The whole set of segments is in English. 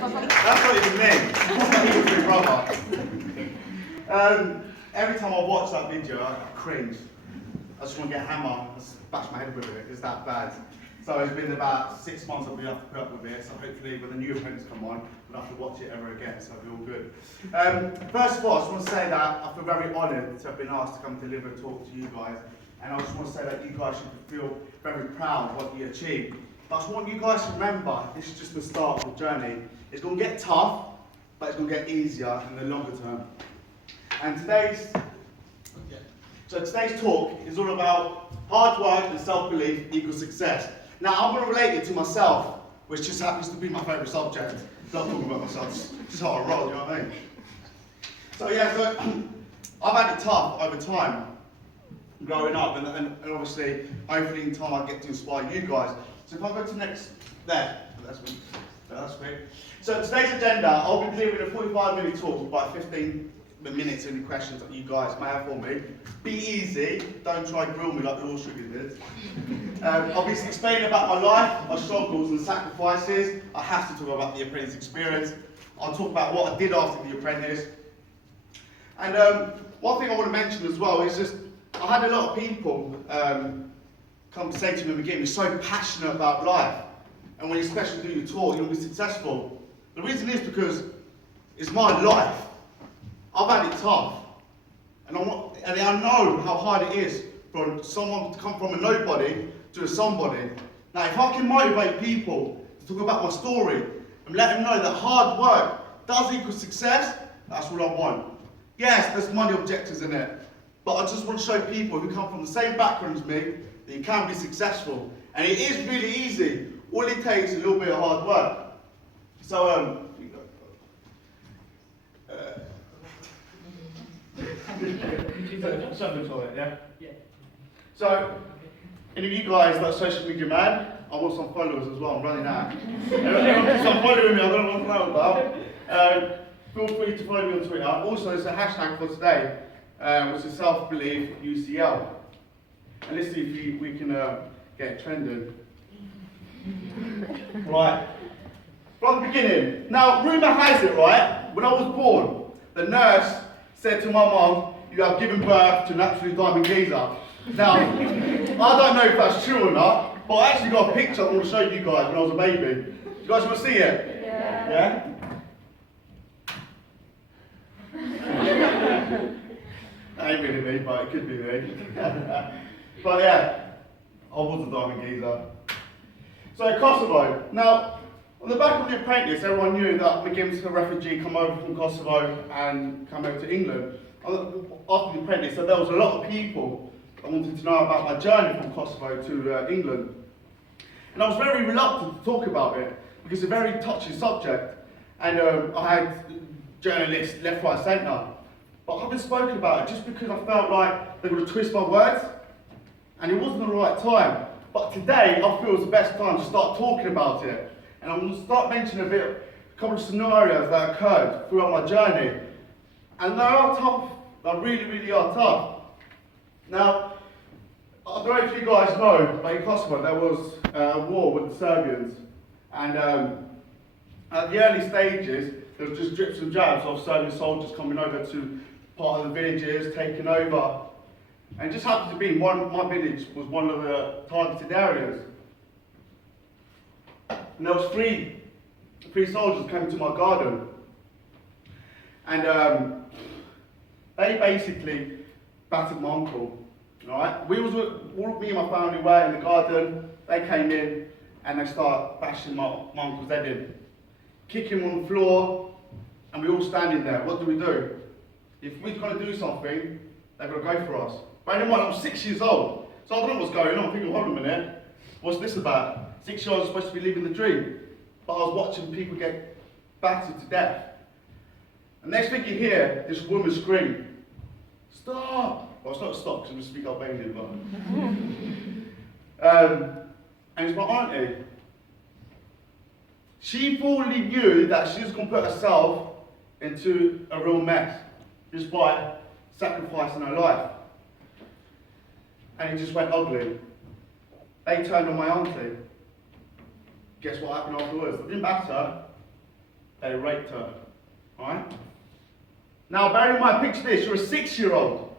That's not even me. That's not even my brother. Every time I watch that video, I cringe. I just want to get a hammer and bash my head with it. It's that bad. So it's been about 6 months that we have to put up with it. So hopefully when the new apprentice come on, we'll have to watch it ever again. So it'll be all good. First of all, I just want to say that I feel very honoured to have been asked to come deliver a talk to you guys. And I just want to say that you guys should feel very proud of what you achieved. But I just want you guys to remember, this is just the start of the journey. It's going to get tough, but it's going to get easier in the longer term. And today's talk is all about hard work and self-belief equals success. Now, I'm going to relate it to myself, which just happens to be my favourite subject. Not talking about myself, just how I roll, you know what I mean? So I've had it tough over time, growing up, and obviously, hopefully in time I get to inspire you guys. So if I go to next, that's quick. So today's agenda, I'll be delivering a 45-minute talk, about 15 minutes any questions that you guys may have for me. Be easy, don't try and grill me like the All Sugar did. I'll be explaining about my life, my struggles and sacrifices. I have to talk about the apprentice experience. I'll talk about what I did after the apprentice. And one thing I want to mention as well is just, I had a lot of people come say to me in the beginning, you're so passionate about life, and when you especially do your talk, you'll be successful. The reason is because it's my life. I've had it tough, and I know how hard it is for someone to come from a nobody to a somebody. Now, if I can motivate people to talk about my story and let them know that hard work does equal success, that's what I want. Yes, there's money objectives in it, but I just want to show people who come from the same background as me that you can be successful, and it is really easy. All it takes is a little bit of hard work. So, something for it, yeah? Yeah. So, any of you guys that social media mad, I want some followers as well, I'm running out. Anyone wants some following me, I don't know what I'm about. Feel free to follow me on Twitter. Also, there's a hashtag for today, which is self-belief UCL. And let's see if we can get it trending. Right. From the beginning. Now, rumour has it, right, when I was born, the nurse said to my mum, you have given birth to an absolute diamond geezer. Now, I don't know if that's true or not, but I actually got a picture I want to show you guys when I was a baby. You guys want to see it? Yeah? That ain't really me, but it could be me. But yeah, I was a diamond geezer. So Kosovo. Now, on the back of the apprentice, everyone knew that Mergim was a refugee, come over from Kosovo and come over to England. After the apprentice, so there was a lot of people that wanted to know about my journey from Kosovo to England. And I was very reluctant to talk about it, because it's a very touchy subject. And I had journalists left, right, centre. But I haven't spoken about it just because I felt like they were going to twist my words. And it wasn't the right time. But today, I feel it's the best time to start talking about it. And I'm going to start mentioning a couple of scenarios that occurred throughout my journey. And they are tough. They really, really are tough. Now, I don't know if you guys know, but in Kosovo there was a war with the Serbians. And at the early stages, there was just drips and drabs of Serbian soldiers coming over to part of the villages, taking over. And it just happened to be my village was one of the targeted areas. And there was three soldiers coming to my garden. And they basically battered my uncle. Alright? Me and my family were in the garden, they came in and they started bashing my uncle's head in. Kicking him on the floor, and we all standing there. What do? If we're going to do something, they're going to go for us. Bear in mind, I'm 6 years old, so I don't know what's going on. I'm thinking, hold on a minute, what's this about? 6 years old, supposed to be living the dream. But I was watching people get battered to death. And next thing you hear, this woman scream, stop! Well, it's not stop, because I'm going to speak Albanian, but... and it's my auntie. She fully knew that she was going to put herself into a real mess, just by sacrificing her life. And it just went ugly. They turned on my auntie. Guess what happened afterwards? They didn't batter her. they raped her. Alright? Now, bear in mind, picture this, you're a 6-year-old.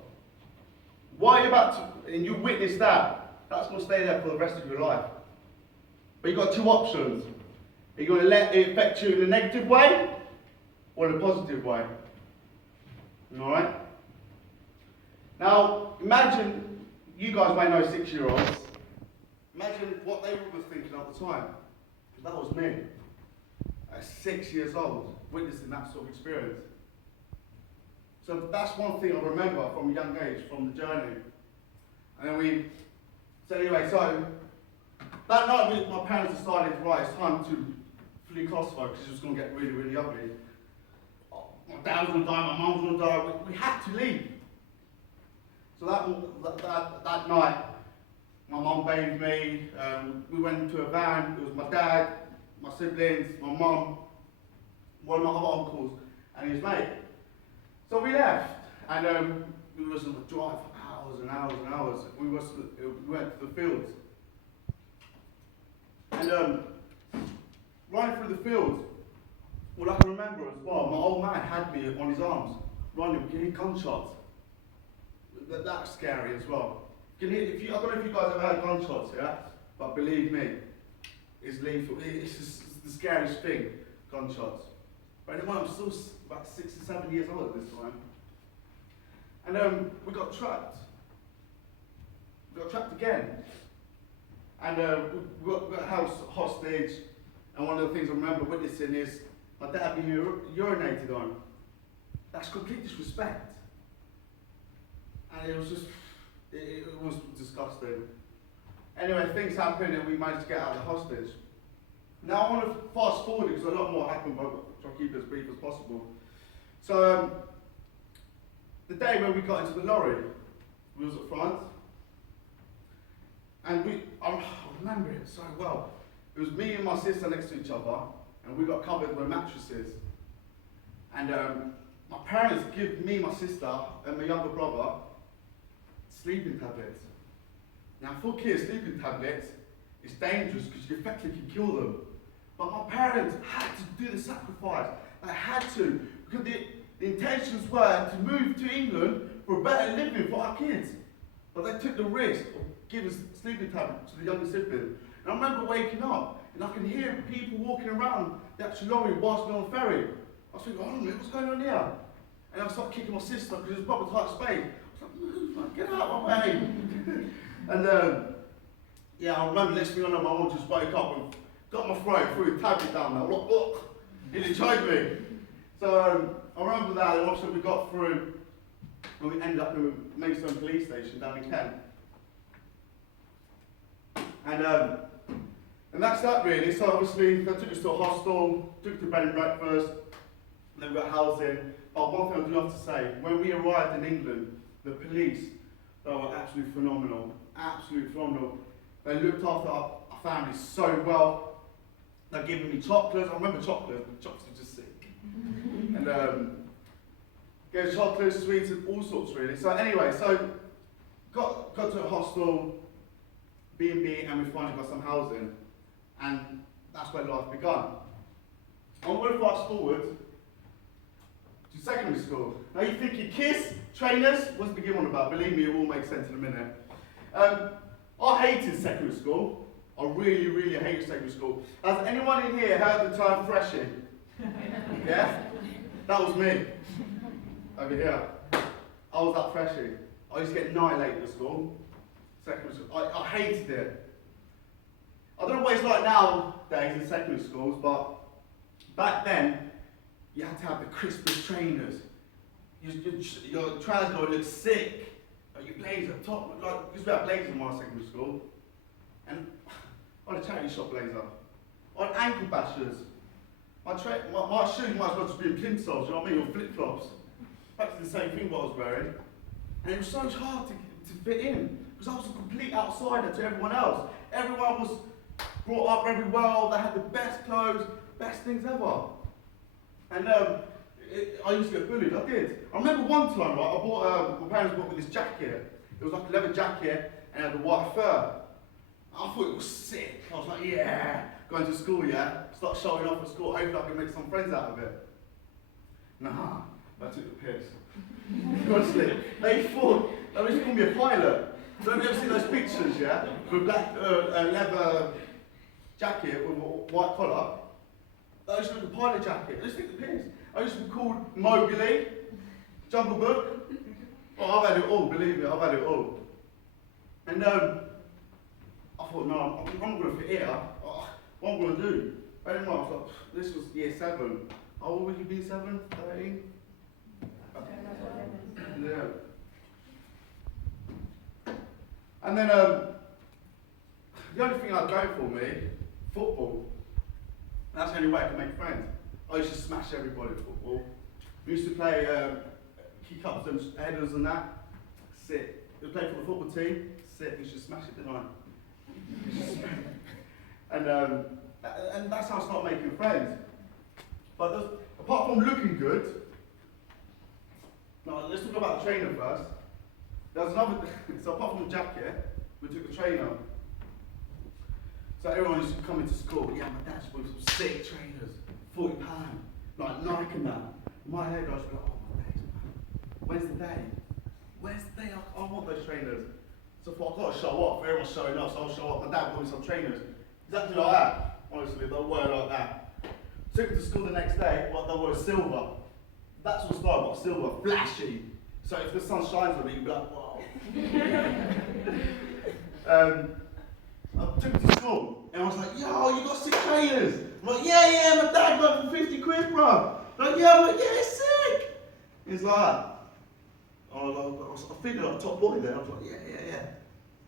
Why are you about to, and you witness that? That's going to stay there for the rest of your life. But you've got two options. Are you going to let it affect you in a negative way or in a positive way? Alright? Now, imagine, you guys may know 6-year-olds. Imagine what they were thinking at the time. Because that was me. At 6 years old, witnessing that sort of experience. So that's one thing I remember from a young age, from the journey. And then so that night my parents decided, right, it's time to flee Kosovo because it was going to get really, really ugly. My dad was going to die, my mum was going to die, we had to leave. So that night, my mum bathed me, we went into a van, it was my dad, my siblings, my mum, one of my other uncles, and his mate. So we left, and we was on the drive for hours and hours and hours. We went to the fields. And running through the fields, what I can remember as well, my old man had me on his arms, running, getting gunshots. That's scary as well. I don't know if you guys have heard gunshots, yeah? But believe me, it's lethal. It's just the scariest thing, gunshots. But anyway, I'm still about 6 or 7 years old at this time. And we got trapped. We got trapped again. And we got held hostage. And one of the things I remember witnessing is my dad being urinated on. That's complete disrespect. And it was just, it was disgusting. Anyway, things happened and we managed to get out of the hostage. Now I want to fast forward because a lot more happened, but I'll try to keep it as brief as possible. So, the day when we got into the lorry, we was at front, and I remember it so well. It was me and my sister next to each other, and we got covered with mattresses. And my parents give me, my sister, and my younger brother sleeping tablets. Now, for kids, sleeping tablets is dangerous because you effectively can kill them. But my parents had to do the sacrifice. They had to, because the intentions were to move to England for a better living for our kids. But they took the risk of giving sleeping tablets to the younger sibling. And I remember waking up and I can hear people walking around the actual lorry whilst we're on the ferry. I was thinking, hold on a minute, what's going on here? And I started kicking my sister because it was proper tight space. I was like, move, man, get out of my way. And yeah, I remember next thing I know, my mum just woke up and got my throat, threw a tablet down there, like, look, it choked me. So I remember that, and also we got through, and we ended up in Maidstone police station down in Kent. And that's that really. So obviously they took us to a hostel, took us to bed and breakfast, and then we got housing. But one thing I do have to say, when we arrived in England, the police, they were absolutely phenomenal. Absolutely phenomenal. They looked after our family so well. They're giving me chocolates. I remember chocolate. Chocolates were just sick. And gave us chocolates, sweets, and all sorts really. So anyway, so got to a hostel, B&B, and we finally got some housing. And that's where life began. I'm going to fast forward to secondary school. Now you're thinking, KISS, trainers, what's the begin on about? Believe me, it will make sense in a minute. I hated secondary school. I really, really hated secondary school. Has anyone in here heard the term freshie? Yeah? That was me. Over here. I was that freshie. I used to get annihilated at school. Secondary school. I hated it. I don't know what it's like nowadays in secondary schools, but back then, you had to have the crispest trainers. Your trousers would look sick. Your blazer top, like, because we had blazers in my secondary school. And I had a charity shop blazer. I had ankle bashers. My shoes might as well just be in plimsolls, you know what I mean, or flip-flops. Practically the same thing what I was wearing. And it was so hard to fit in, because I was a complete outsider to everyone else. Everyone was brought up very well, they had the best clothes, best things ever. And I used to get bullied, I did. I remember one time, right, my parents bought me this jacket. It was like a leather jacket and it had a white fur. I thought it was sick. I was like, yeah, going to school, yeah? Start showing off at school, hopefully I can make some friends out of it. Nah, I took the piss. Honestly, they thought they was going to be a pilot. Don't you ever see those pictures, yeah? With black leather jacket with a white collar. I used to look at a pilot jacket. I used to take the piss. I used to be called Mowgli, Jungle Book. Oh, I've had it all, believe me, I've had it all. And I thought, no, I'm going to fit here. Oh, what am I going to do? I didn't know, I was like, this was year 7. How old would you be, 7, 13? Yeah. And then the only thing I'd go for me, football. That's the only way I could make friends. I used to smash everybody at football. We used to play kick ups and headers and that. Sick. We played for the football team. Sick. We used to smash it, didn't I? And that's how I started making friends. But apart from looking good, now let's talk about the trainer first. There was another, so apart from the jacket, we took the trainer. So everyone used to come into school, yeah, my dad's with some sick trainers, £40, like Nike and that. In my head, I was like, oh my days, man, where's the day? Where's the day? I want those trainers. So I thought, I've got to show off. Everyone's showing off, so I'll show off. My dad bought me some trainers. Exactly like that. Honestly, they were like that. Took them to school the next day, but they were silver. That's what style, but silver, flashy. So if the sun shines on it, you'd be like, wow. I took them to school, and I was like, yo, you got sick trainers? I'm like, yeah, my dad got them for 50 quid, bro. I'm like, yeah, it's sick. He's like, I figured I'm top boy there. I was like, yeah.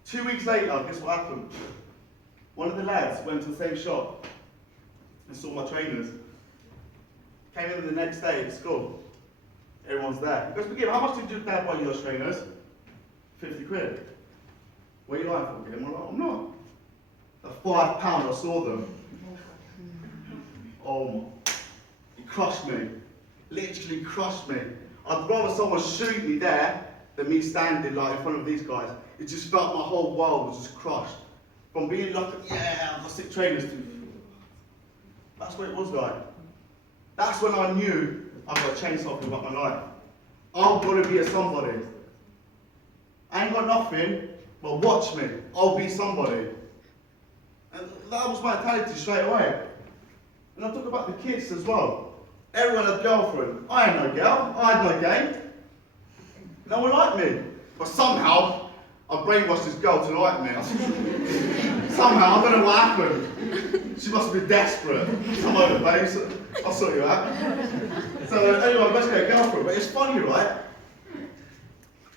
2 weeks later, guess what happened? One of the lads went to the same shop and saw my trainers. Came in the next day at school. Everyone's there. He goes, McGinn, how much did your dad buy you those trainers? 50 quid. What are you lying for, McGinn? I'm like, I'm not. At £5 I saw them. Oh, he crushed me. Literally crushed me. I'd rather someone shoot me there than me standing like in front of these guys. It just felt my whole world was just crushed. From being like, yeah, I've got sick trainers to, that's what it was like. That's when I knew I've got to change something about my life. I'm going to be a somebody. I ain't got nothing, but watch me. I'll be somebody. And that was my mentality straight away. And I talk about the kids as well. Everyone had a girlfriend. I had no girl. I had no game. No one liked me. But somehow, I brainwashed this girl to like me. Somehow, I don't know what happened. She must have been desperate. Come over, babes. I'll sort you out. So anyway, I must get a girlfriend. But it's funny, right?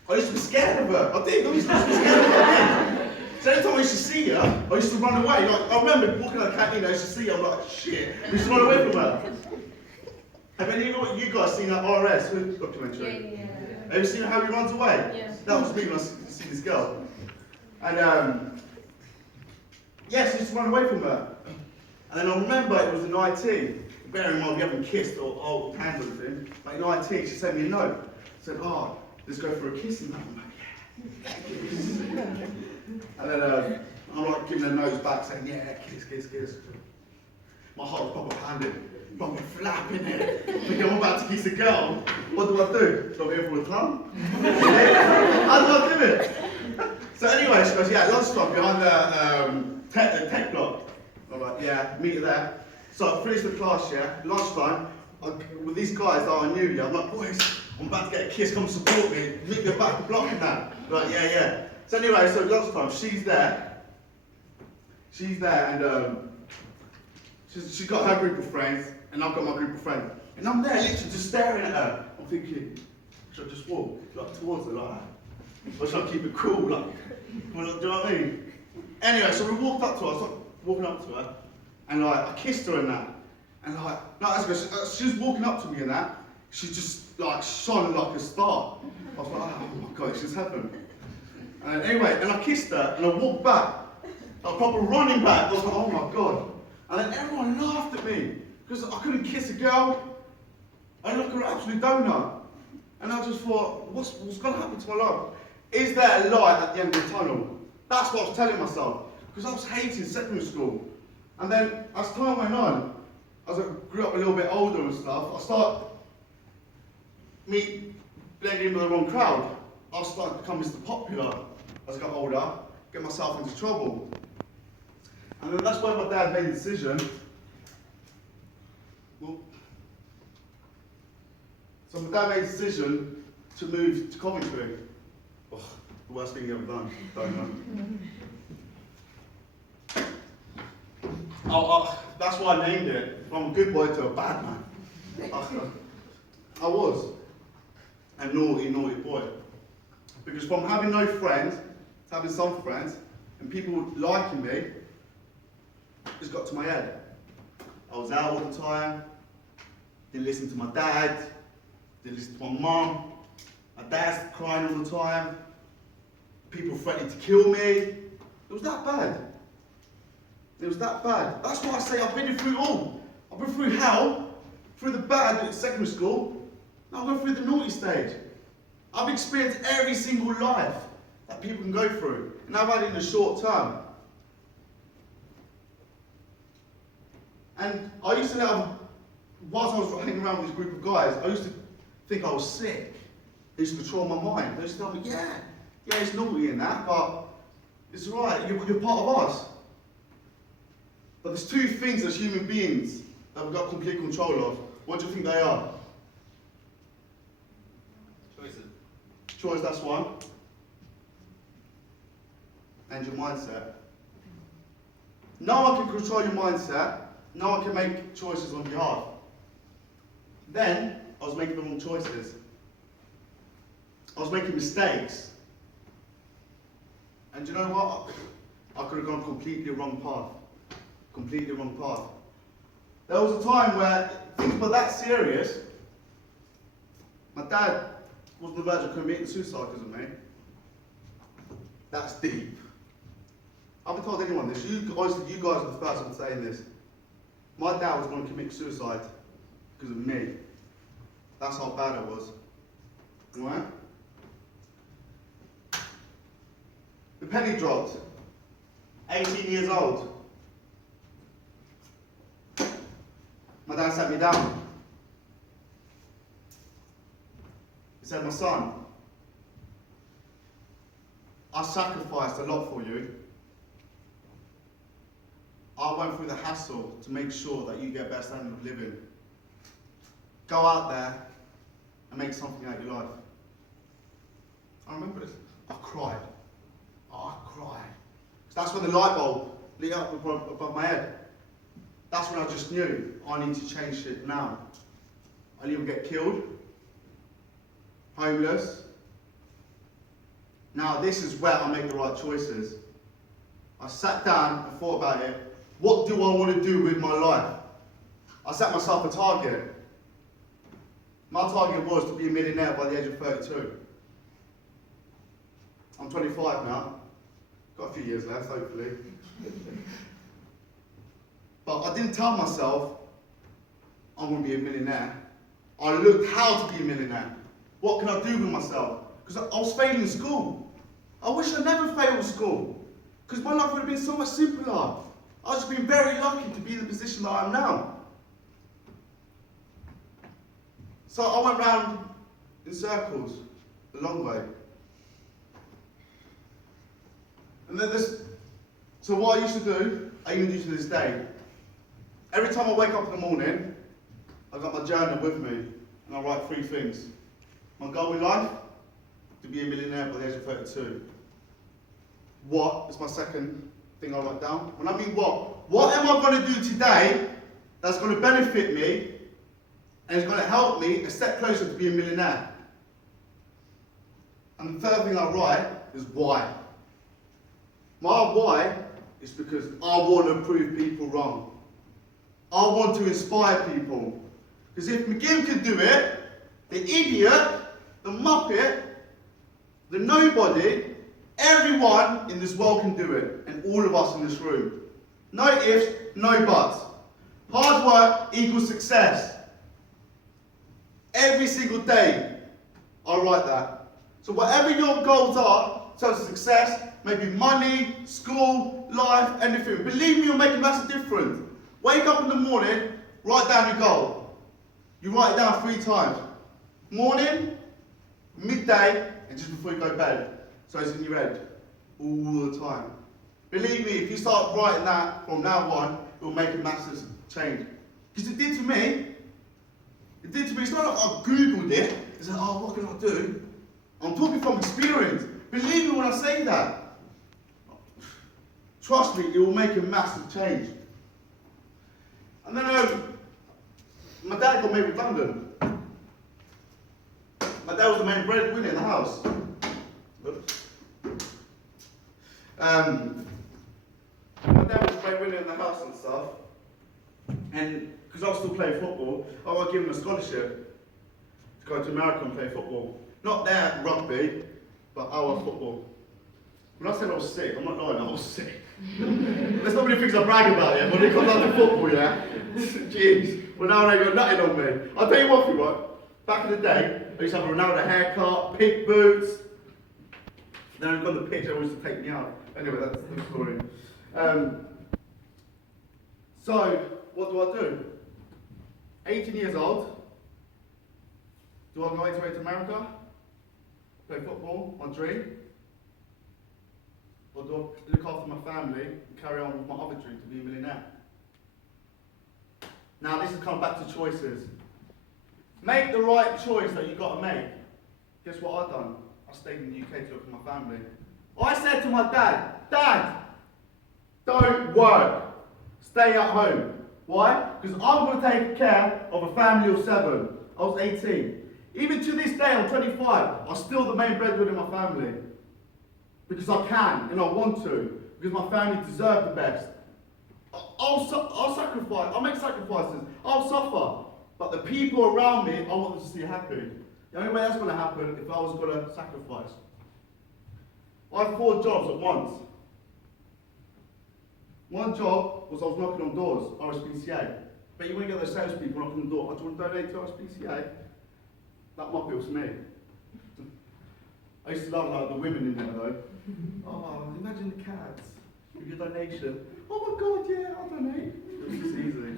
I used to be scared of her. I did. I used to be scared of her. So every time I used to see her, I used to run away. Like, I remember walking out the canteen, I used to see her, I'm like, shit. I used to run away from her. Have any of you guys seen that RS documentary? Yeah. Have you seen how he runs away? Yeah. That was me when I see this girl. And yes, I used to run away from her. And then I remember it was in IT. Bear in mind we haven't kissed or hold hands or anything. But in IT, she sent me a note. Said, oh, let's go for a kiss and that. I'm like, yeah. And then I'm like giving her nose back saying, yeah, kiss. My heart was proper pounding. Proper flapping it. Thinking I'm about to kiss a girl. What do? Do I go for a tongue? How do I do it? So anyway, she goes, yeah, lunchtime behind the tech block. I'm like, yeah, meet you there. So I finished the class, yeah, lunchtime, with these guys that I knew, yeah, I'm like, boys, I'm about to get a kiss, come support me, meet me back the block and that. Like, yeah. So anyway, so lunchtime, she's there, and she's got her group of friends, and I've got my group of friends. And I'm there, literally just staring at her. I'm thinking, should I just walk like towards her like that? Or should I keep it cool, like, do you know what I mean? Anyway, so we walked up to her, I started walking up to her, and like, I kissed her and that. And like, no, she was walking up to me and that, she just like shone like a star. I was like, oh my God, it's just happened. And anyway, and I kissed her, and I walked back, like proper running back. I was like, oh my God. And then everyone laughed at me, because I couldn't kiss a girl. I looked like an absolute donut. And I just thought, what's going to happen to my life? Is there a light at the end of the tunnel? That's what I was telling myself. Because I was hating secondary school. And then as time went on, as I grew up a little bit older and stuff, I started blending in with the wrong crowd. I started to become Mr. Popular as I got older, get myself into trouble. And then that's when my dad made the decision. So my dad made the decision to move to Coventry. Oh, the worst thing he ever done, don't know. That's why I named it, from a good boy to a bad man. I was a naughty, naughty boy. Because from having no friends, to having some friends, and people liking me, it's got to my head. I was out all the time, didn't listen to my dad, didn't listen to my mum. My dad's crying all the time. People threatening to kill me. It was that bad. It was that bad. That's why I say I've been through all. I've been through hell, through the bad at secondary school. Now I'm going through the naughty stage. I've experienced every single life that people can go through. And I've had it in the short term. And I used to have, whilst I was hanging around with this group of guys, I used to think I was sick. They used to control my mind. They used to tell me, yeah, it's naughty in that, but it's alright, you're part of us. But there's two things as human beings that we've got complete control of. What do you think they are? Choice, that's one. And your mindset. No one can control your mindset. No one can make choices on behalf. Then, I was making the wrong choices. I was making mistakes. And do you know what? I could have gone completely wrong path. Completely wrong path. There was a time where things were that serious. My dad was on the verge of committing suicide because of me. That's deep. I haven't told anyone this. Honestly, you guys are the first one saying this. My dad was going to commit suicide because of me. That's how bad it was. Alright? The penny dropped. 18 years old. My dad sat me down. He said, my son, I sacrificed a lot for you. I went through the hassle to make sure that you get a better standard of living. Go out there and make something out of your life. I remember this. I cried. I cried. That's when the light bulb lit up above my head. That's when I just knew I need to change shit now. I'll either get killed, homeless. Now this is where I make the right choices. I sat down and thought about it. What do I want to do with my life? I set myself a target. My target was to be a millionaire by the age of 32. I'm 25 now. Got a few years left, hopefully. But I didn't tell myself I'm going to be a millionaire. I looked how to be a millionaire. What can I do with myself? Because I was failing school. I wish I never failed school. Because my life would have been so much simpler. I've just been very lucky to be in the position that I am now. So I went round in circles, a long way. And then so what I used to do, I even do to this day. Every time I wake up in the morning, I've got my journal with me, and I write 3 things. My goal in life, to be a millionaire by the age of 32. What is my second thing I write down? When I mean what am I going to do today that's going to benefit me and is going to help me a step closer to being a millionaire? And the third thing I write is why. My why is because I want to prove people wrong. I want to inspire people. Because if McGim can do it, the idiot, the muppet, the nobody, everyone in this world can do it. And all of us in this room. No ifs, no buts. Hard work equals success. Every single day, I write that. So whatever your goals are, So success, maybe money, school, life, anything. Believe me, you'll make a massive difference. Wake up in the morning, write down your goal. You write it down 3 times. Morning, midday, and just before you go to bed. So it's in your head all the time. Believe me, if you start writing that from now on, it will make a massive change. Because it did to me. It did to me. It's not like I Googled it. It's like, oh, what can I do? I'm talking from experience. Believe me when I say that. Trust me, it will make a massive change. And then my dad got made redundant. My dad was the main breadwinner in the house. My dad was the breadwinner in the house and stuff. And because I was still playing football, I got given a scholarship to go to America and play football. Not their rugby, but our football. When I said I was sick, I'm not lying, I was sick. There's not many things I brag about, yeah, but when it comes down to football, yeah. Jeez, Ronaldo ain't got nothing on me. I'll tell you what, you what, back in the day, I used to have a Ronaldo haircut, pig boots. Then I got the pitch, I used to take me out. Anyway, that's the story. So, what do? 18 years old. Do I go away to America? Play football, my dream? Or do I look after my family and carry on with my other dream to be a millionaire? Now this is coming back to choices. Make the right choice that you've got to make. Guess what I've done? I stayed in the UK to look after my family. I said to my dad, Dad, don't work. Stay at home. Why? Because I'm going to take care of a family of 7. I was 18. Even to this day, I'm 25. I'm still the main breadwinner in my family. Because I can, and I want to. Because my family deserve the best. I'll sacrifice. I'll make sacrifices. I'll suffer. But the people around me, I want them to see happy. The only way that's going to happen if I was going to sacrifice. I had 4 jobs at once. One job was I was knocking on doors, RSPCA. But you wouldn't get those salespeople knocking on the door. I just want to donate to RSPCA. That might be me. I used to love like, the women in there though. Oh, imagine the cats with your donation. Oh my God, yeah, I'll donate. It was just easy.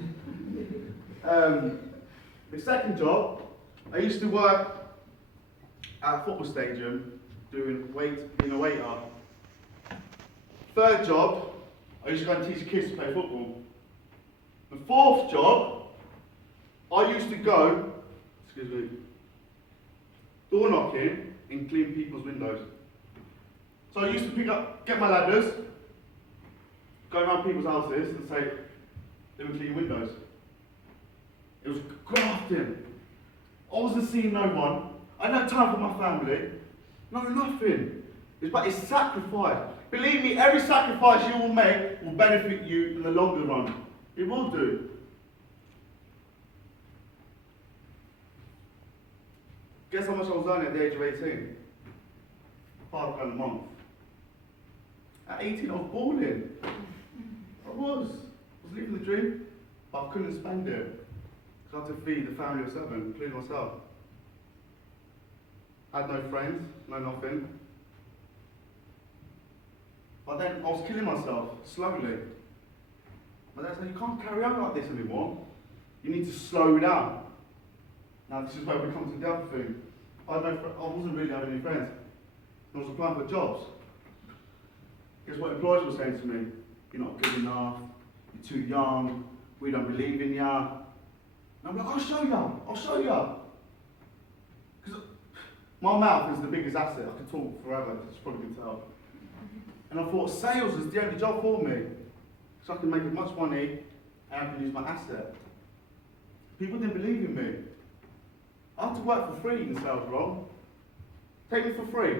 The second job, I used to work at a football stadium being a waiter. Third job, I used to go and teach kids to play football. The fourth job, I used to go, door knocking and clean people's windows. So I used to get my ladders, go around people's houses and say, let me clean windows. It was grafting. I wasn't seeing no one. I had no time for my family. Nothing. But it's sacrifice. Believe me, every sacrifice you will make will benefit you in the longer run. It will do. Guess how much I was earning at the age of 18? £5 a month. At 18, I was balling. I was living the dream, but I couldn't spend it. I had to feed the family of 7, including myself. I had no friends, no nothing. But then I was killing myself, slowly. My dad said, you can't carry on like this anymore. You need to slow down. Now this is where we come to the other thing. I wasn't really having any friends. I was applying for jobs. Guess what employers were saying to me? You're not good enough, you're too young, we don't believe in you. And I'm like, I'll show you. Because my mouth is the biggest asset. I could talk forever, as you probably can tell. And I thought sales is the only job for me. So I can make as much money and I can use my asset. People didn't believe in me. I had to work for free in the sales role. Take me for free.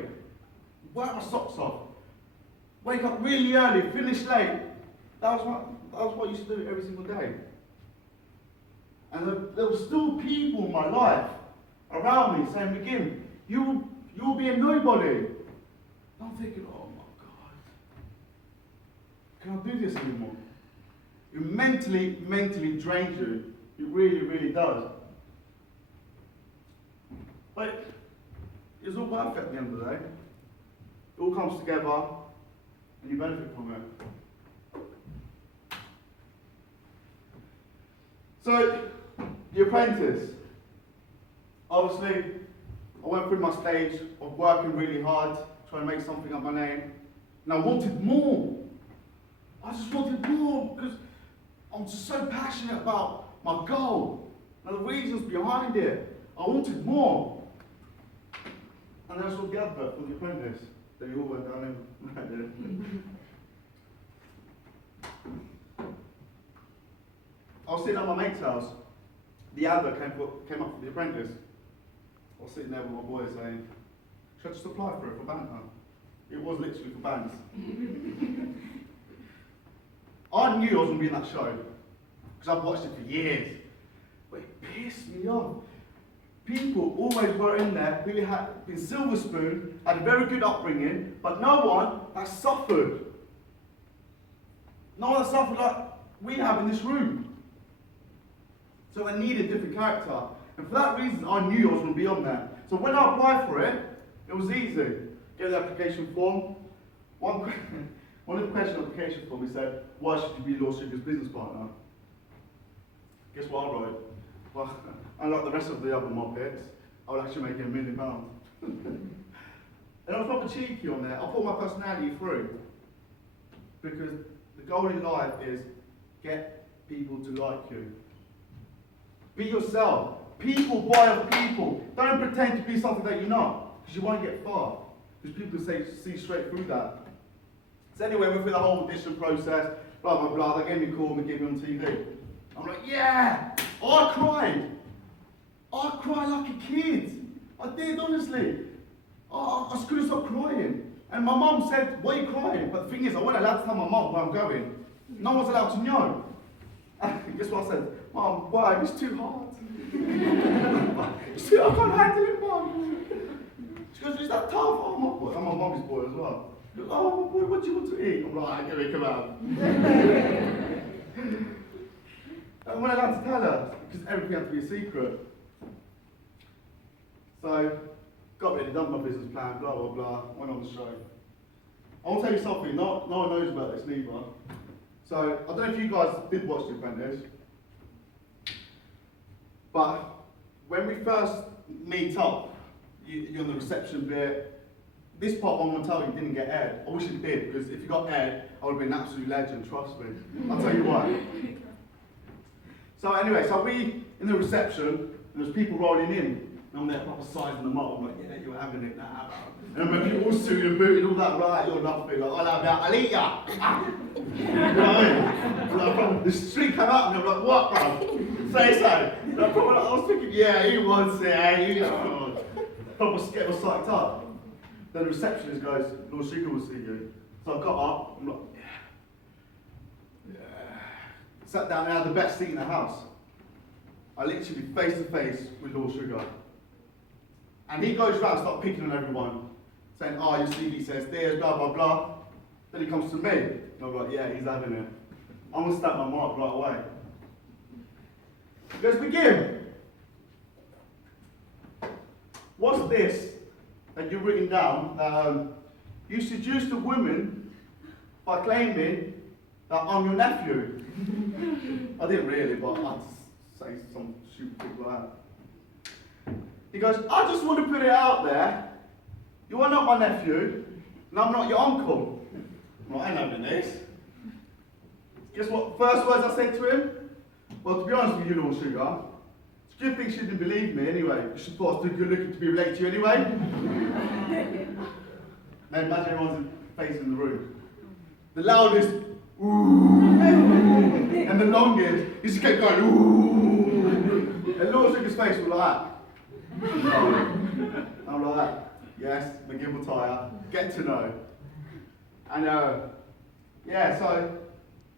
Work my socks off. Wake up really early, finish late. That was what I used to do every single day. And there were still people in my life around me saying, Mergim, you'll be a nobody. And I'm thinking, oh my God, can I do this anymore? It mentally drains you. It really, really does. But it was all worth it at the end of the day. It all comes together and you benefit from it. So, The Apprentice. Obviously, I went through my stage of working really hard, trying to make something of my name, and I wanted more. I just wanted more because I'm just so passionate about my goal and the reasons behind it. I wanted more. And then I saw the advert for The Apprentice. They all went down in right there. I was sitting at my mate's house. The advert came up for The Apprentice. I was sitting there with my boy saying, should I just apply for it for banter? It was literally for bands. I knew I was going to be in that show because I've watched it for years. But it pissed me off. People always were in there who had been silver spoon, had a very good upbringing, but no one has suffered. No one has suffered like we have in this room. So they need a different character. And for that reason, I knew I was going to be on there. So when I applied for it, it was easy. Get the application form. One of the question application form, he said, why should you be Law Sugar's business partner? Guess what I wrote? Well, unlike the rest of the other Muppets, I would actually make it £1 million. And I was proper cheeky on there. I put my personality through. Because the goal in life is get people to like you. Be yourself. People buy other people. Don't pretend to be something that you're not, because you won't get far. Because people see straight through that. So anyway, we went through the whole audition process, blah, blah, blah. They gave me a call and they gave me on TV. I'm like, yeah! I cried like a kid. I did, honestly. I just couldn't stop crying. And my mum said, why are you crying? But the thing is, I wasn't allowed to tell my mum where I'm going. No one's allowed to know. Guess what I said? Mum, why? It's too hard. I can't handle it, Mum. She goes, is that tough? Oh, my boy. I'm my mummy's boy as well. She goes, oh, my boy, what do you want to eat? I'm like, give me, come out. I wasn't allowed to tell her, because everything had to be a secret. So, got ready, done my business plan, blah, blah, blah, went on the show. I want to tell you something, no one knows about this neither. So, I don't know if you guys did watch The Apprentice, but when we first meet up, you're on the reception bit, this part I'm going to tell you didn't get aired. I wish it did, because if it got aired, I would have been an absolute legend, trust me. I'll tell you why. So anyway, so we, in the reception, and there's people rolling in, and I'm there proper sizing them up. I'm like, yeah, you're having it now. And when people all suited and booted and all that, right, you're nothing. Like, I'll eat ya. You know what I mean? The street came out and I'm like, what, bro? Say so. And I was thinking, yeah, he wants it, you know. Proper skit was psyched up. Then the receptionist goes, Lord Sugar will see you. So I got up, I'm like, sat down and had the best seat in the house. I literally face to face with Lord Sugar. And he goes around and starts picking on everyone, saying, oh, your CV says this, blah, blah, blah. Then he comes to me, and I'm like, yeah, he's having it. I'm going to stamp my mark right away. He goes, begin. What's this that you've written down? That you seduced a woman by claiming that I'm your nephew. I didn't really, but I had to say some stupid thing like that. He goes, I just want to put it out there. You are not my nephew, and I'm not your uncle. I'm like, I know the this. Guess what? First words I said to him? Well, to be honest with you, Lord Sugar, it's a good thing she didn't believe me anyway. She thought I was too good looking to be related to you anyway. Now imagine everyone's face in the room. The loudest, ooh, and the longest, he just kept going, ooh. And Lord Sugar's face was like that. I'm like that. Yes, Mergim Butaja, get to know. And yeah, so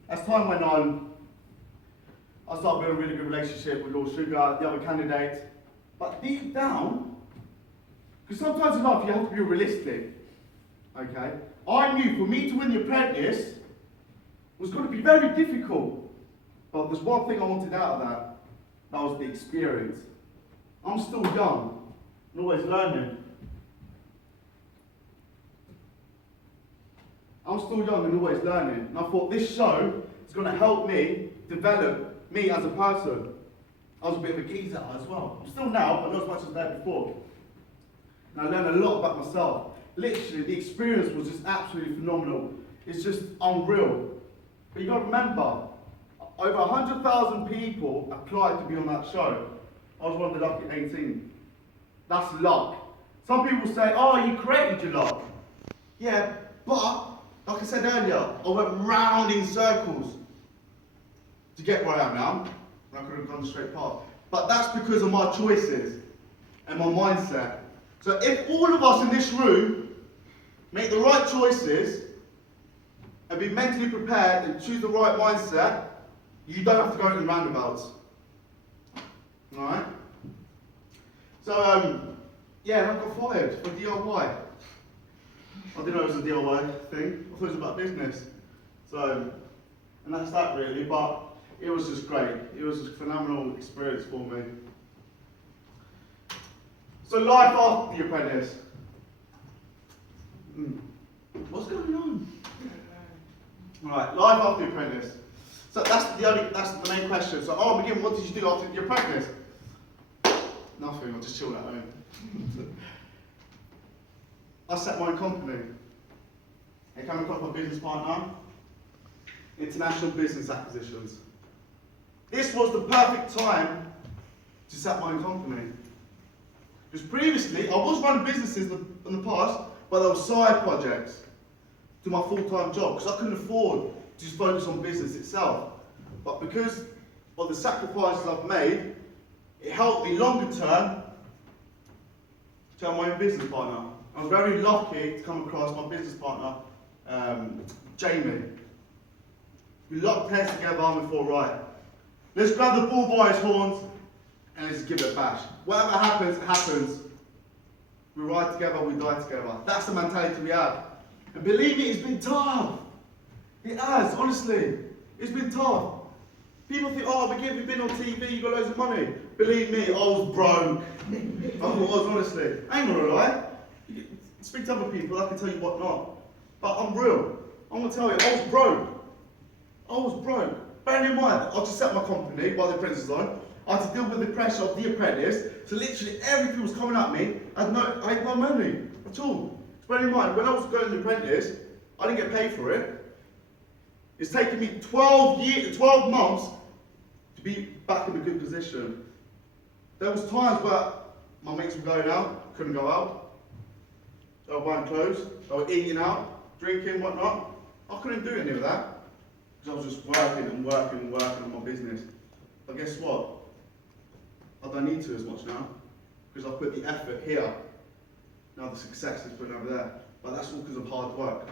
as time went on, I started building a really good relationship with Lord Sugar, the other candidates. But deep down, because sometimes in life you have to be realistic, okay? I knew for me to win The Apprentice was going to be very difficult. But there's one thing I wanted out of that. That was the experience. I'm still young and always learning. I'm still young and always learning. And I thought this show is going to help me develop me as a person. I was a bit of a geezer as well. I'm still now, but not as much as I did before. And I learned a lot about myself. Literally, the experience was just absolutely phenomenal. It's just unreal. But you got to remember, over 100,000 people applied to be on that show. I was one of the lucky 18. That's luck. Some people say, oh, you created your luck. Yeah, but, like I said earlier, I went round in circles to get where I am now. I could have gone the straight path. But that's because of my choices and my mindset. So if all of us in this room make the right choices and be mentally prepared and choose the right mindset, you don't have to go in roundabouts. Alright? So, yeah, I got fired for DIY. I didn't know it was a DIY thing. I thought it was about business. So, and that's that really, but it was just great. It was a phenomenal experience for me. So life after the apprentice. What's going on? Right, life after the apprentice. So that's the main question. So, Mergim, what did you do after the apprentice? Nothing, I just chilled at home. I set my own company. I came across my business partner, international business acquisitions. This was the perfect time to set my own company. Because previously, I was running businesses in the past, but they were side projects to my full-time job, because I couldn't afford to just focus on business itself. But because of the sacrifices I've made, it helped me longer term to have my own business partner. I was very lucky to come across my business partner, Jamie. We locked heads together and we thought, right, let's grab the bull by his horns and let's give it a bash. Whatever happens, happens. We ride together, we die together. That's the mentality we have. And believe me, it's been tough. It has, honestly. It's been tough. People think, oh, Mergim, you've been on TV, you've got loads of money. Believe me, I was broke. I was, honestly. I ain't gonna lie. Speak to other people, I can tell you what not. But I'm real. I'm gonna tell you, I was broke. I was broke. Bearing in mind, I just set my company while the apprentice was on. I had to deal with the pressure of the apprentice. So literally everything was coming at me. I had no money at all. So bearing in mind, when I was going to the apprentice, I didn't get paid for it. It's taken me 12 months to be back in a good position. There was times where my mates were going out, couldn't go out. They were buying clothes, they were eating out, drinking, whatnot. I couldn't do any of that because I was just working and working and working on my business. But guess what? I don't need to as much now because I've put the effort here. Now the success is put over there. But that's all because of hard work.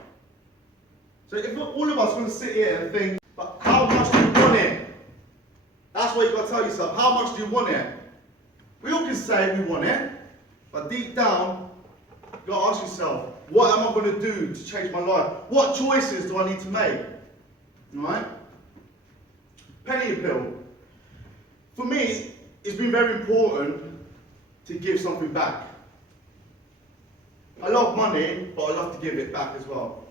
So if all of us are going to sit here and think, but how much do you want it? That's what you've got to tell yourself. How much do you want it? We all can say we want it, but deep down, you've got to ask yourself, what am I going to do to change my life? What choices do I need to make? Alright? Penny appeal. For me, it's been very important to give something back. I love money, but I love to give it back as well.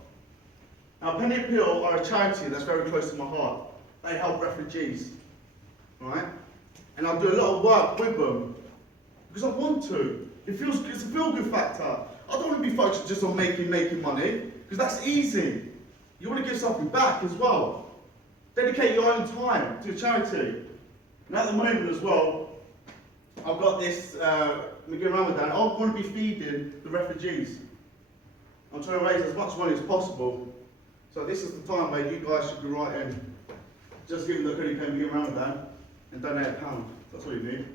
Now, Penny Appeal are a charity that's very close to my heart. They help refugees, right? And I do a lot of work with them because I want to. It's a feel-good factor. I don't want to be focused just on making money because that's easy. You want to give something back as well. Dedicate your own time to a charity. And at the moment as well, I've got this Mergim Ramadan. I want to be feeding the refugees. I'm trying to raise as much money as possible. So this is the time where you guys should be writing, just give them the credit card Mergim Ramadan and donate £1. That's all you need.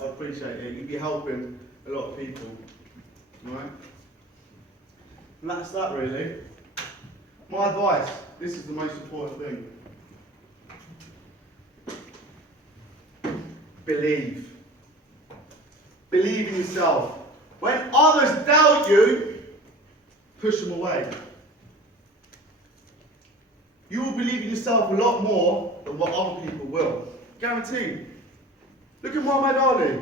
I appreciate it. You'll be helping a lot of people. Alright? And that's that really. My advice, this is the most important thing. Believe. Believe in yourself. When others doubt you, push them away. You will believe in yourself a lot more than what other people will. Guaranteed. Look at Muhammad Ali.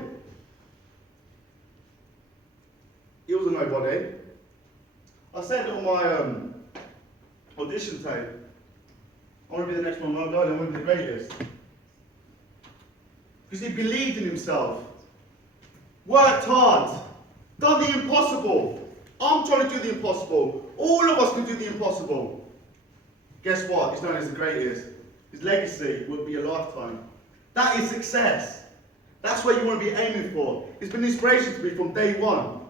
He was a nobody. I said on my audition tape. I want to be the next one, I want to be the greatest. Because he believed in himself, worked hard, done the impossible. I'm trying to do the impossible. All of us can do the impossible. Guess what? He's known as the greatest. His legacy will be a lifetime. That is success. That's what you want to be aiming for. It's been an inspiration to me from day one.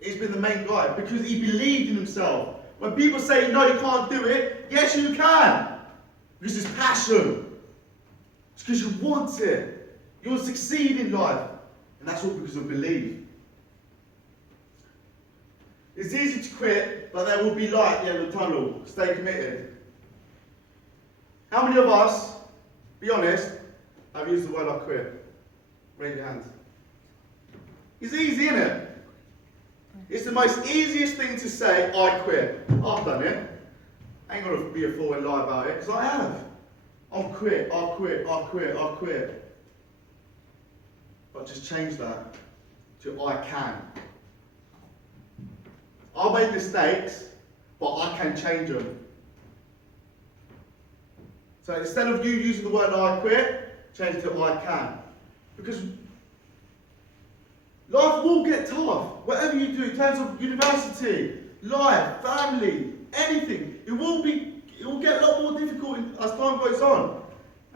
He's been the main guy because he believed in himself. When people say, no, you can't do it, yes, you can. Because it's passion. It's because you want it. You want to succeed in life. And that's all because of belief. It's easy to quit, but there will be light at the end of the tunnel. Stay committed. How many of us, be honest, have used the word I quit? Raise your hands. It's easy, isn't it? It's the most easiest thing to say, I quit. I've done it. I ain't going to be a fool and lie about it, because I have. I've quit. But just change that to I can. I'll make mistakes, but I can change them. So instead of you using the word I quit, change it to I can. Because life will get tough. Whatever you do in terms of university, life, family, anything, it will get a lot more difficult as time goes on.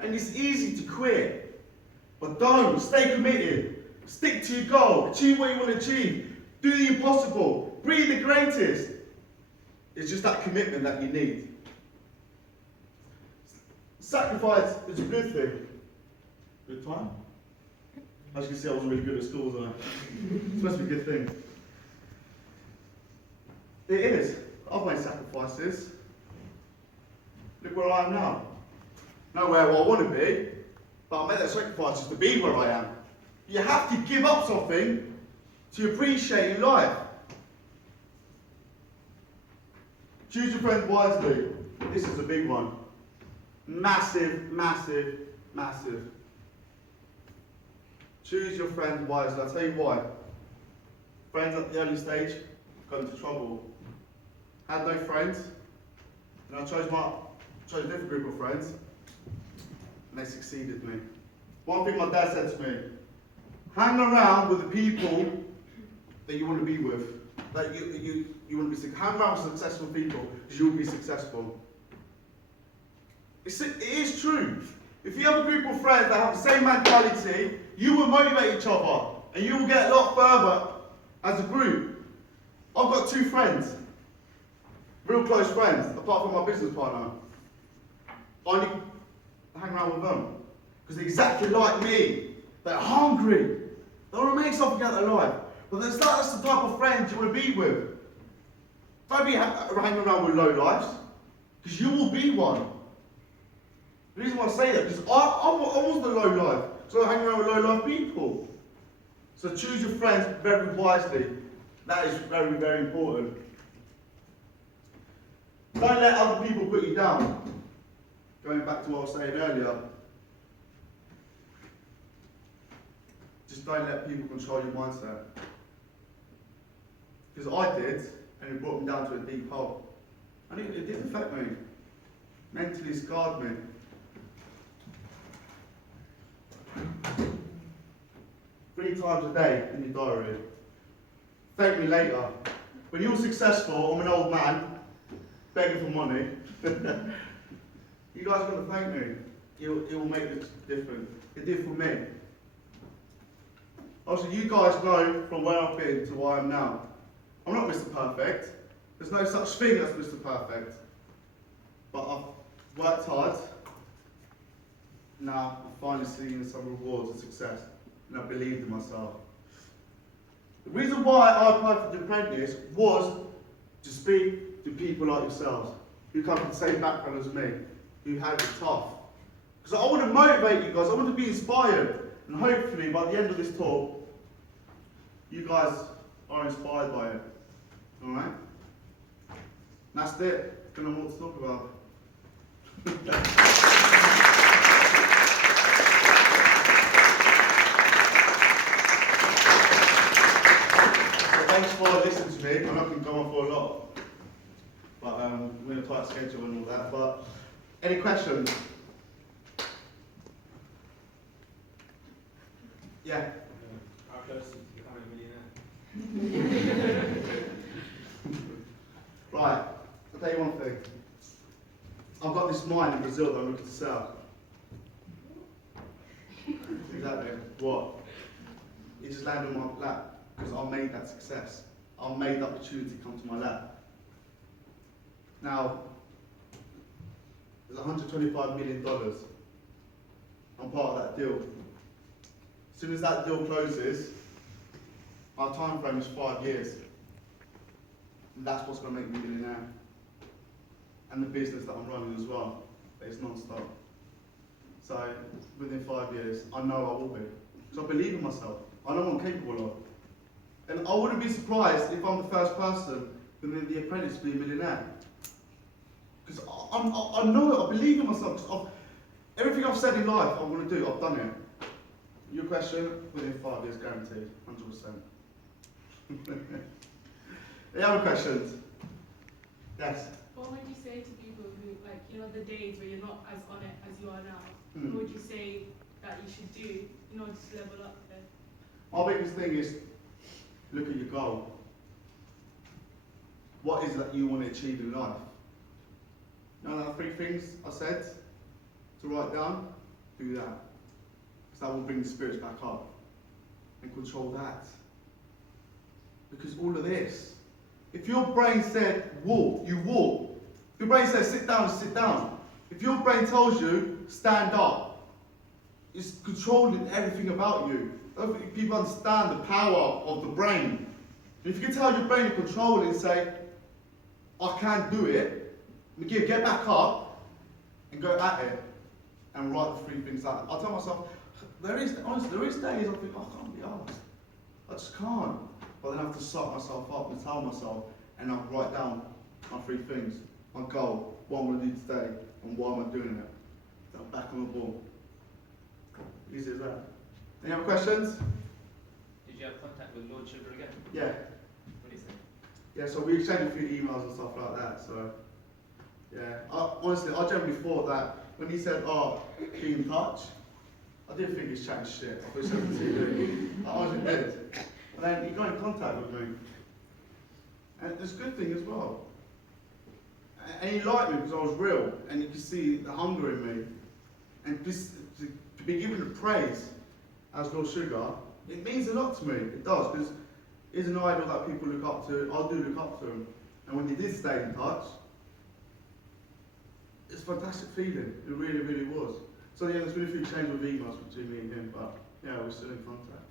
And it's easy to quit. But don't, stay committed. Stick to your goal. Achieve what you want to achieve. Do the impossible. Be the greatest. It's just that commitment that you need. Sacrifice is a good thing. Good time? As you can see, I wasn't really good at school, wasn't I? It's supposed to be a good thing. It is. I've made sacrifices. Look where I am now. Not where I want to be, but I made that sacrifices to be where I am. You have to give up something to appreciate your life. Choose your friends wisely. This is a big one. Massive, massive, massive. Choose your friends wisely. I'll tell you why. Friends at the early stage got into trouble. Had no friends. And I chose a different group of friends. And they succeeded me. One thing my dad said to me, hang around with the people that you want to be with. That you want to be hang around with successful people because you'll be successful. It is true. If you have a group of friends that have the same mentality, you will motivate each other and you will get a lot further as a group. I've got 2 friends, real close friends, apart from my business partner. I only hang around with them because they're exactly like me. They're hungry. They want to make something out of their life. But that's the type of friends you want to be with. Don't be hanging around with low lives, because you will be one. The reason why I say that is I was the low life, so I hang around with low life people. So choose your friends very wisely. That is very, very important. Don't let other people put you down. Going back to what I was saying earlier. Just don't let people control your mindset. Because I did, and it brought me down to a deep hole. And it did affect me. Mentally scarred me. Three times a day in your diary. Thank me later. When you're successful, I'm an old man, begging for money. You guys are going to thank me. It will make a difference. It did for me. Also, you guys know from where I've been to where I am now. I'm not Mr. Perfect. There's no such thing as Mr. Perfect. But I've worked hard. Now I'm finally seeing some rewards of success. And I believed in myself. The reason why I applied for the apprentice was to speak to people like yourselves, who come from the same background as me, who had it tough. Because I want to motivate you guys, I want to be inspired. And hopefully by the end of this talk, you guys are inspired by it. Alright? That's it. Don't know what to talk about. So thanks for listening to me. I'm not going to go on for a lot. But I'm in a tight schedule and all that, but any questions? Yeah? How close to becoming a millionaire? Right, I'll tell you one thing. I've got this mine in Brazil that I'm looking to sell. Exactly. What? It just landed on my lap because I made that success. I made the opportunity come to my lap. Now, there's $125 million. I'm part of that deal. As soon as that deal closes, our time frame is 5 years. And that's what's going to make me a millionaire. And the business that I'm running as well. It's non-stop. So, within 5 years, I know I will be. Because I believe in myself. I know what I'm capable of. And I wouldn't be surprised if I'm the first person within The Apprentice to be a millionaire. Because I know it, I believe in myself. Because everything I've said in life I want to do, I've done it. Your question, within 5 years, guaranteed, 100%. Any other questions? Yes? What would you say to people who, like, you know, the days where you're not as on it as you are now? What would you say that you should do in order to level up there? My biggest thing is, look at your goal. What is it that you want to achieve in life? You know, the 3 things I said to write down? Do that. Because that will bring the spirits back up. And control that. Because all of this, if your brain said walk, you walk. If your brain says sit down, you sit down. If your brain tells you stand up, it's controlling everything about you. I don't think people understand the power of the brain. If you can tell your brain to control it and say, I can't do it, get back up and go at it and write the 3 things out. I tell myself, honestly, there is days I think, I can't be asked. I just can't. But then I have to suck myself up and tell myself, and I'll write down my 3 things, my goal, what I'm going to do today, and why am I doing it. So I'm back on the ball. Easy as that. Any other questions? Did you have contact with Lord Sugar again? Yeah. What do you say? Yeah, so we exchanged a few emails and stuff like that, so yeah. Honestly, I generally thought that when he said, oh, be in touch, I didn't think he's chatting shit. I thought he said on TV. I honestly did. And then he got in contact with me. And it's a good thing as well. And he liked me because I was real, and you could see the hunger in me. And this, to be given the praise as Lord Sugar, it means a lot to me. It does, because he's an idol that people look up to. I do look up to him. And when he did stay in touch, it's a fantastic feeling. It really, really was. So yeah, there's been a few changes of emails between me and him, but yeah, we're still in contact.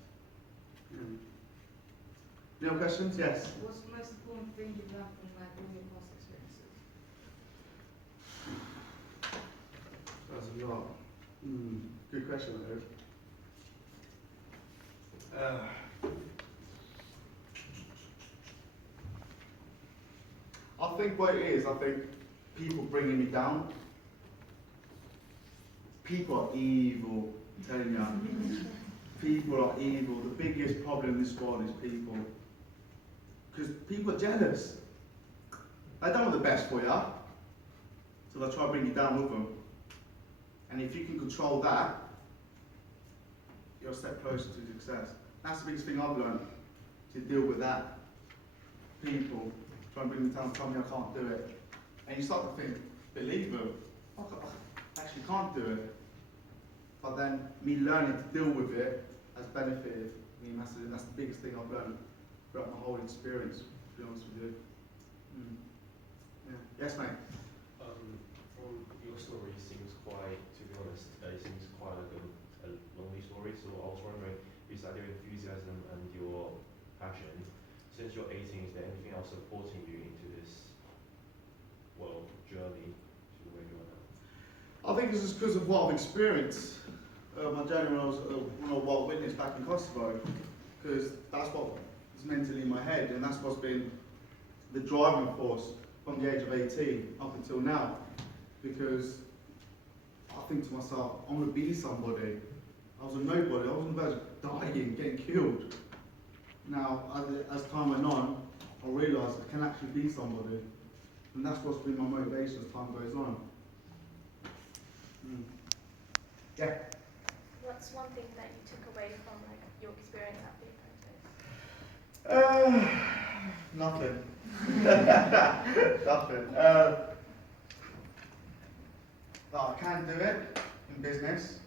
Yeah. Any other questions? Yes. What's the most important thing you've learned from like all your past experiences? That's a lot. Good question, I think what it is, I think people bringing me down. People are evil, I'm telling you. People are evil. The biggest problem in this world is people. Because people are jealous. They don't want the best for you. So they'll try to bring you down with them. And if you can control that, you're a step closer to success. That's the biggest thing I've learned, to deal with that. People try and bring me down, tell me I can't do it. And you start to think, believe them. I actually can't do it. But then me learning to deal with it has benefited me massively. That's the biggest thing I've learned throughout my whole experience, to be honest with you. Yeah. Yes, mate? From your story, it seems quite, to be honest, it seems quite like a lonely story. So I was wondering, besides your enthusiasm and your passion, since you're 18, is there anything else supporting you into this, well, journey to where you are now? I think this is because of what I've experienced. My journey when I was a wild witness back in Kosovo, because that's what was mentally in my head, and that's what's been the driving force from the age of 18 up until now. Because I think to myself, I want to be somebody. I was a nobody. I was on the verge of dying, getting killed. Now, as time went on, I realised I can actually be somebody. And that's what's been my motivation as time goes on. Yeah. What's one thing that you took away from like your experience at the apprentice? Nothing. Nothing. That I can do it in business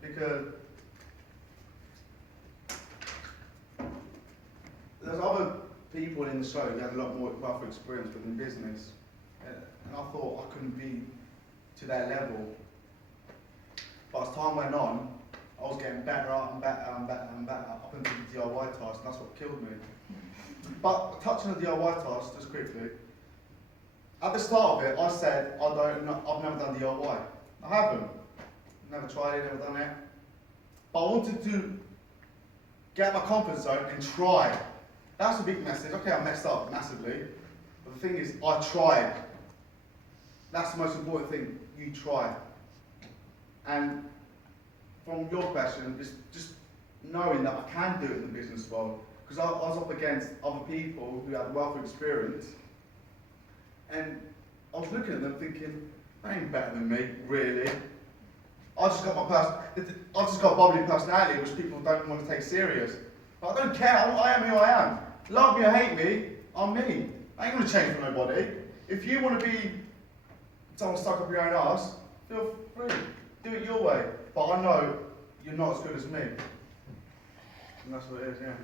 because there's other people in the show who had a lot more wealth experience within business, and I thought I couldn't be to their level. But as time went on, I was getting better and better and better and better up into the DIY task, and that's what killed me. But touching on the DIY task, just quickly, at the start of it, I said, I've never done DIY. I haven't. Never tried it, never done it. But I wanted to get my comfort zone and try. That's a big message. Okay, I messed up massively. But the thing is, I tried. That's the most important thing. You try. And from your question, it's just knowing that I can do it in the business world. Because I was up against other people who had wealth of experience. And I was looking at them thinking, they ain't better than me, really. I just got a bubbly personality which people don't want to take serious. But I don't care, I am who I am. Love me or hate me, I'm me. I ain't gonna change for nobody. If you want to be someone stuck up your own arse, feel free. Do it your way. But I know you're not as good as me. And that's what it is, yeah.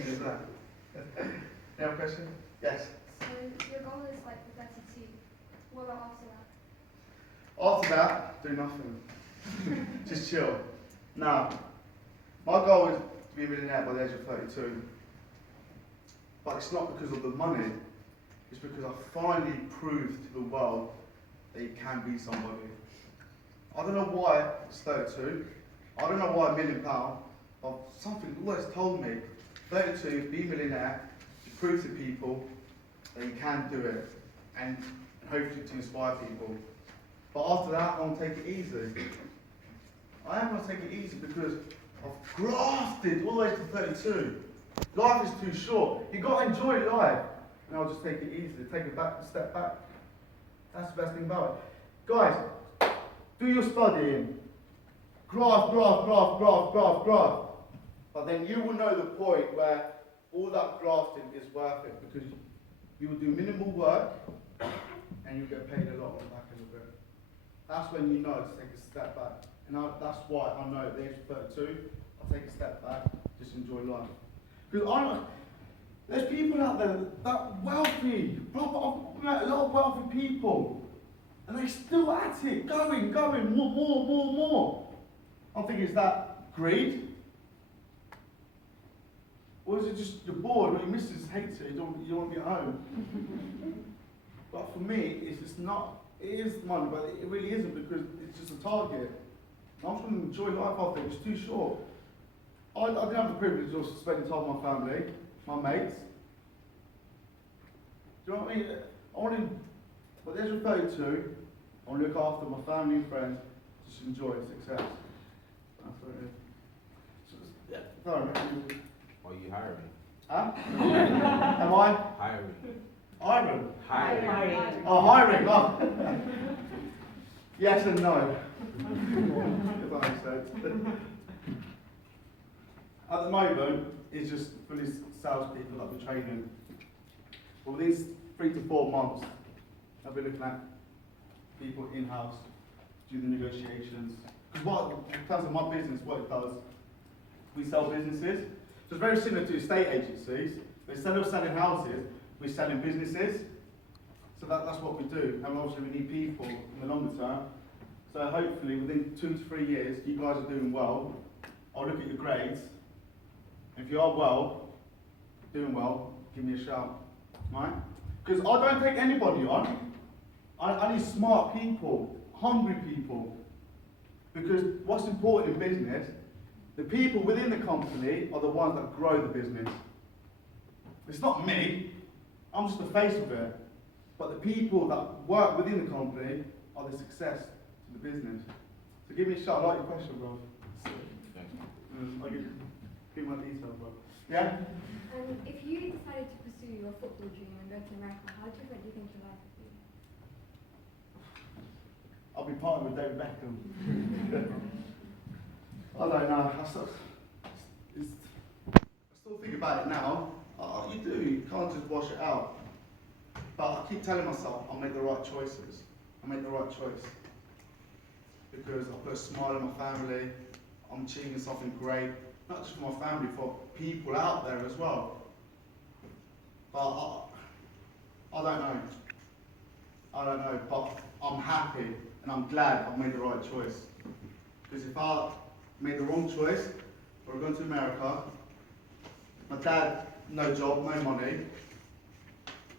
Easy as that. Any other question? Yes. So your goal is like the 32. What about after that? After that, do nothing. Just chill. Now, my goal is to be a millionaire by the age of 32. But it's not because of the money. It's because I finally proved to the world that you can be somebody. I don't know why it's 32. I don't know why £1 million. But something always told me, 32, be a millionaire, to prove to people that you can do it. And hopefully to inspire people. But after that, I want to take it easy. I am going to take it easy because I've grafted all the way to 32. Life is too short. You've got to enjoy life. And I'll just take it easy, take a step back. That's the best thing about it. Guys, do your studying. Graft. But then you will know the point where all that grafting is worth it because you will do minimal work and you get paid a lot on the back end of it. That's when you know to take a step back. And that's why I know at the age of 32, I'll take a step back, just enjoy life. Because there's people out there that wealthy, I've met a lot of wealthy people, and they're still at it, going, more. I'm thinking, is that greed? Or is it just you're bored, or your missus hates it, you want to be at home? But for me, it's just not. It is money, but it really isn't because it's just a target. I'm just going to enjoy life after it. It's too short. I didn't have the privilege of spending time with my family, my mates. Do you know what I mean? I want to, by the age of 32, I want to look after my family and friends, just enjoy success. That's what it is. So, yeah, sorry, mate. Are you hiring? Huh? Am I? Hiring. Hiring. Oh, hiring. Oh. Yes and no. If that makes sense. At the moment, it's just fully salespeople that we're training. Well, these 3 to 4 months, I'll be looking at people in-house, do the negotiations. Because in terms of my business, what it does, we sell businesses. So it's very similar to estate agencies. But instead of selling houses, we're selling businesses. So that's what we do. And obviously we need people in the longer term. So hopefully within 2 to 3 years, you guys are doing well. I'll look at your grades. If you are doing well, give me a shout. Right? Because I don't take anybody on. I need smart people, hungry people. Because what's important in business, the people within the company are the ones that grow the business. It's not me, I'm just the face of it. But the people that work within the company are the success to the business. So give me a shout. I like your question, bro. Thank you. Give give my details, but yeah. And if you decided to pursue your football dream and go to America, how different do you think your life would be? I'll be partnered with David Beckham. I don't know. I still think about it now. You do. You can't just wash it out. But I keep telling myself I'll make the right choices. I'll make the right choice. Because I put a smile on my family. I'm achieving something great. Not just for my family, for people out there as well. But I don't know. I don't know. But I'm happy and I'm glad I've made the right choice. Because if I made the wrong choice, or going to America, my dad, no job, no money,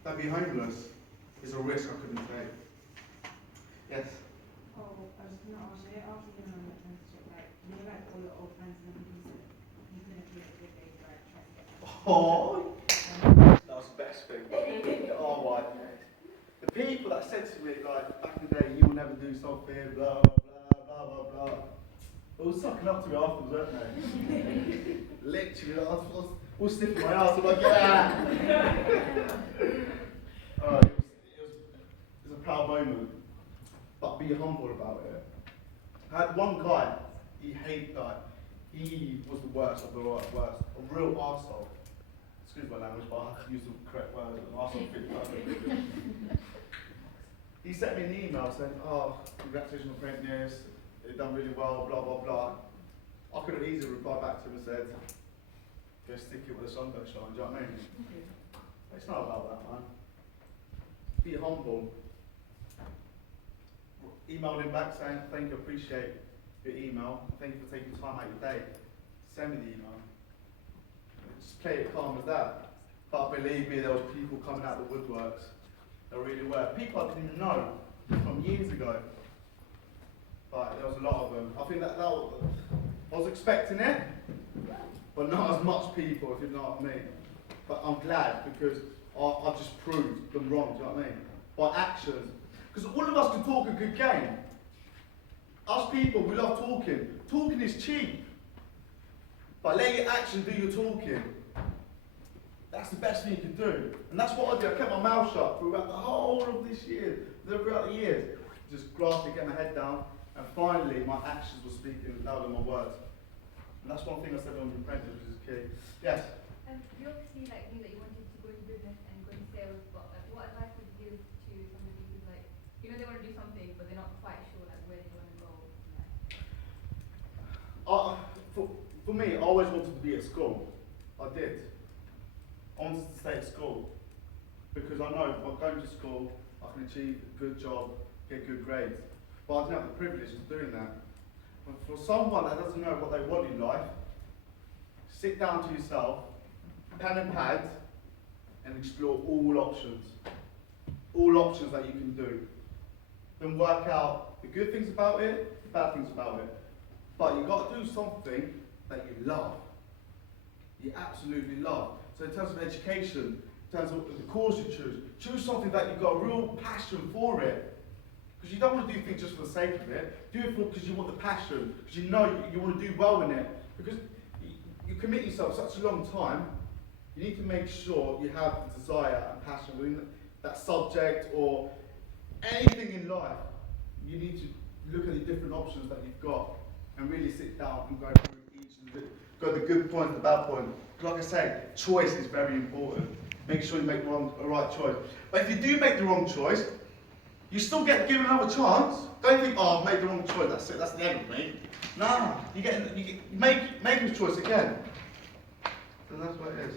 they'd be homeless. It's a risk I couldn't take. Yes? Oh, I was going to ask you, after you know that friendship, like, you know, like all your old friends and everything, so you couldn't be a good day to like try to get them. Oh, that was the best thing. Oh my God. The people that said to me, like, back in the day, you will never do something, blah, blah, blah, blah, blah. They were sucking up to me afterwards, weren't they? Literally, I was all sniffing my ass. I'm like, yeah! It was a proud moment. But be humble about it. I had one guy, he was the worst of the worst, a real arsehole. Excuse my language, but I have to use the correct word. Arsehole. He sent me an email saying, oh, congratulations on greatness, you've done really well, blah, blah, blah. I could have easily replied back to him and said, go stick it where the sun don't shine, do you know what I mean? It's not about that, man. Be humble. Emailed him back saying, thank you, appreciate your email. Thank you for taking time out of your day. Send me the email. Just play it calm as that. But believe me, there was people coming out of the woodworks. There really were. People I didn't even know from years ago. But there was a lot of them. I think that was, I was expecting it, but not as much people, if you know what I mean. But I'm glad because I just proved them wrong, do you know what I mean? By actions. Because all of us can talk a good game. Us people, we love talking. Talking is cheap. But let your action do your talking. That's the best thing you can do. And that's what I did. I kept my mouth shut throughout the whole of this year, throughout the years. Just grasping, get my head down, and finally my actions were speaking louder than my words. And that's one thing I said on the apprentice, which is key. Yes? You obviously like knew that you wanted to go into business and go into sales, but like, what advice would you give to somebody who's like, you know, they want to do something, but they're not quite sure like where they want to go? For me, I always wanted to be at school. I did. I wanted to stay at school because I know if I'm going to school, I can achieve a good job, get good grades. But I didn't have the privilege of doing that. But for someone that doesn't know what they want in life, sit down to yourself, pen and pad, and explore all options. All options that you can do. Then work out the good things about it, the bad things about it. But you've got to do something that you love. You absolutely love. So in terms of education, in terms of the course you choose something that you've got a real passion for it. Because you don't want to do things just for the sake of it. Do it because you want the passion, because you know you want to do well in it. Because you commit yourself such a long time, you need to make sure you have the desire and passion within that subject or anything in life. You need to look at the different options that you've got and really sit down and go through each and got the good point and the bad point. Like I say, choice is very important. Make sure you make the right choice. But if you do make the wrong choice, you still get given another chance. Don't think, oh, I've made the wrong choice, that's it, that's the end of me. Nah, you make a choice again. So that's what it is.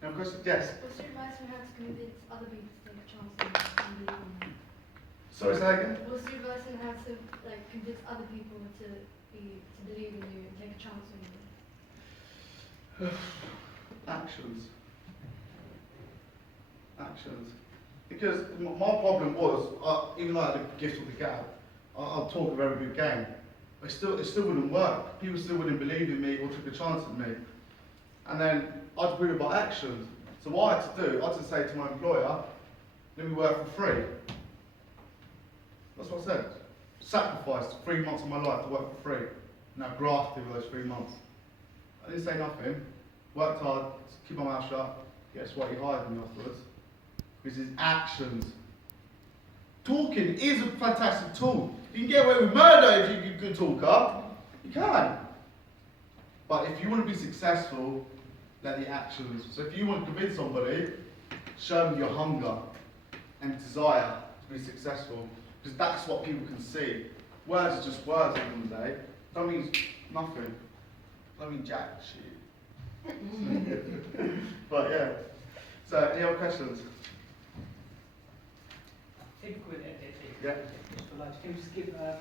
Now, question, yes? What's your advice on how to convince other people to take a chance and believe in you? Sorry, say that again? What's your advice on how to like convince other people to believe in you and take a chance on you? Actions. Because my problem was, even though I had a gift of the gab, I'd talk a very good game. But it still wouldn't work. People still wouldn't believe in me or took a chance at me. And then I'd prove it by actions. So what I had to do, I had to say to my employer, let me work for free. That's what I said. Sacrificed 3 months of my life to work for free. Now grafted for those 3 months. I didn't say nothing. Worked hard, keep my mouth shut. Guess what? He hired me afterwards. Because his actions. Talking is a fantastic tool. You can get away with murder if you're a good talker. You can. But if you want to be successful, let the actions. So if you want to convince somebody, show them your hunger and desire to be successful. Because that's what people can see. Words are just words at the end of the day. Don't mean nothing. Don't mean jack shit. But yeah. So any other questions? Typical, Yeah. just for lunch. Can you just give a